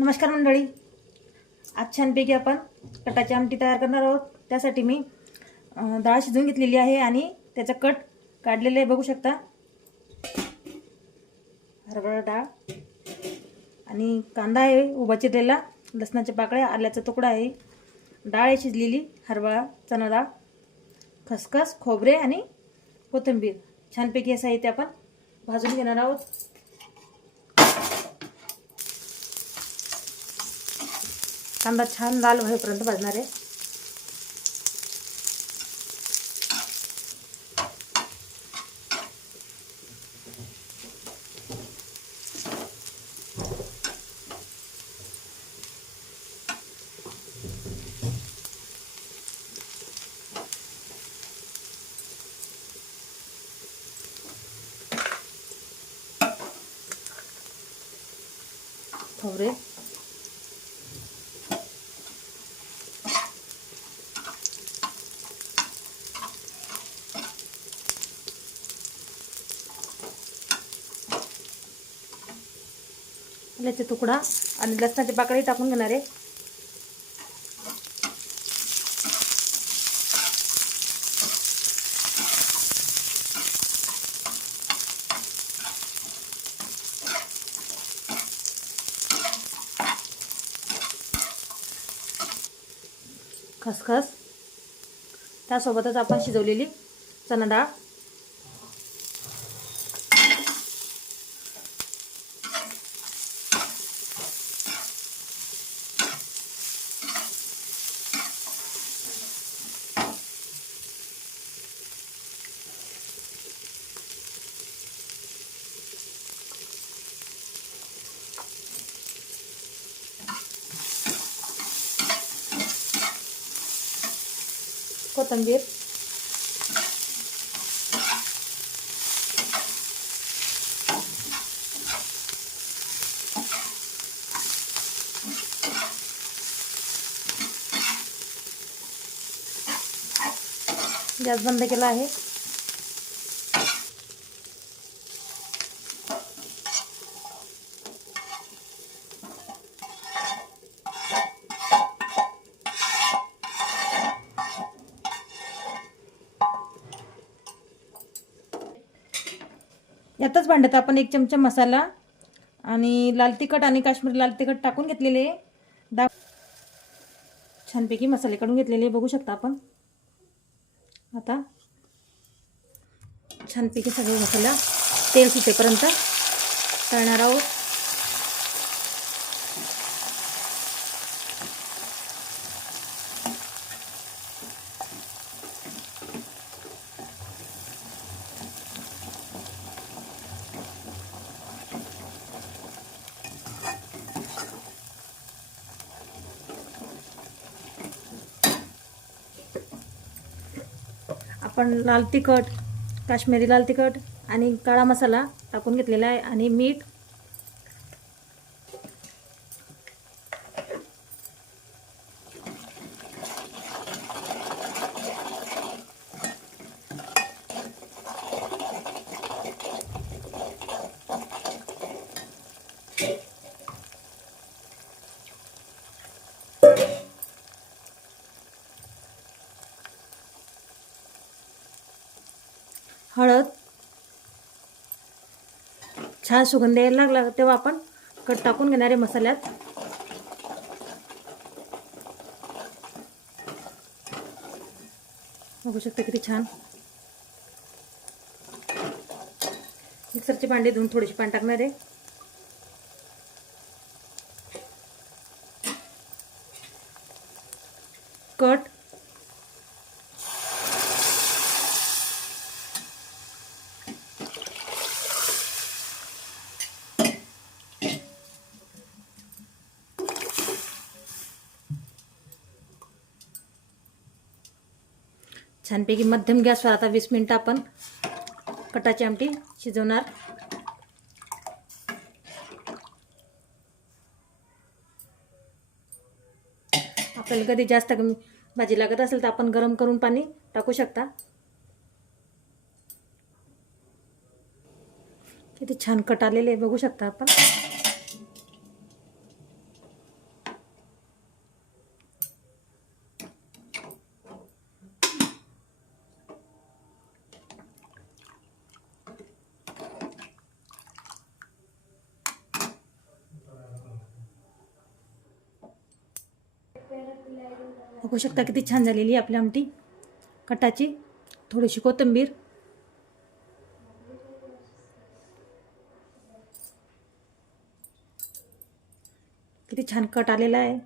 नमस्कार मंडळी. आज छानपैकी आपण कटाची आमटी तयार करणार आहोत. त्यासाठी मी डाळ शिजवून घेतलेली आहे आणि त्याचं कट काढलेलं आहे बघू शकता. हरभरा डाळ आणि कांदा आहे उभा चिरलेला लसणाच्या पाकळ्या आल्याचा तुकडा आहे. डाळ आहे शिजलेली हरभरा चणा डाळ खसखस खोबरे आणि कोथिंबीर. छानपैकी हे साहित्य आपण भाजून घेणार आहोत. कांदा छान लाल होईपर्यंत भाजणार आहे. खोबरे. आल्याचा तुकडा आणि लसणाची पाकळी टाकून घेणार आहे. खसखस. त्यासोबतच आपण शिजवलेली चणा डाळ. कोथिंबीर गॅस बंद केला आहे. यातच भांड्यात आपण एक चमचा मसाला आणि लाल तिखट आणि काश्मीरी लाल तिखट टाकून घेतलेले. दा छानपैकी मसाले काढून घेतलेले बघू शकता आपण. आता छानपैकी सगळे मसाला तेल सुटेपर्यंत तळणार आहोत. आपण लाल तिखट काश्मीरी लाल तिखट आणि काळा मसाला टाकून घेतलेला आहे आणि मीठ. हळद. छान सुगंध यायला लागला तेव्हा आपण कट टाकून घेणारे मसाल्यात. बघू शकता किती छान. मिक्सरची भांडे धुवून थोडीशी पाणी टाकणार आहे. कट. छानपैकी मध्यम गॅसवर आता वीस मिनटं आपण कटाची आमटी शिजवणार. आपल्याला कधी जास्त कमी भाजी लागत असेल तर आपण गरम करून पाणी टाकू शकता. किती छान कट आलेले बघू शकता आपण. बघू शकता किती छान झालेली आहे आपली आमटी. कटाची थोडीशी कोथिंबीर. किती छान कट आलेला आहे.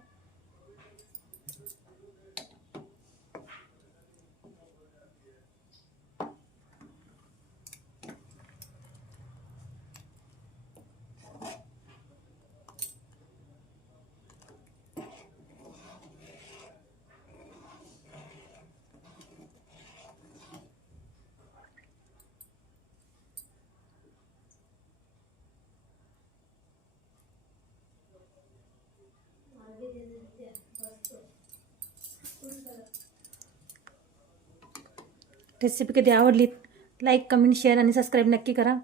रेसिपी कधी आवडली लाईक कमेंट शेअर आणि सबस्क्राईब नक्की करा.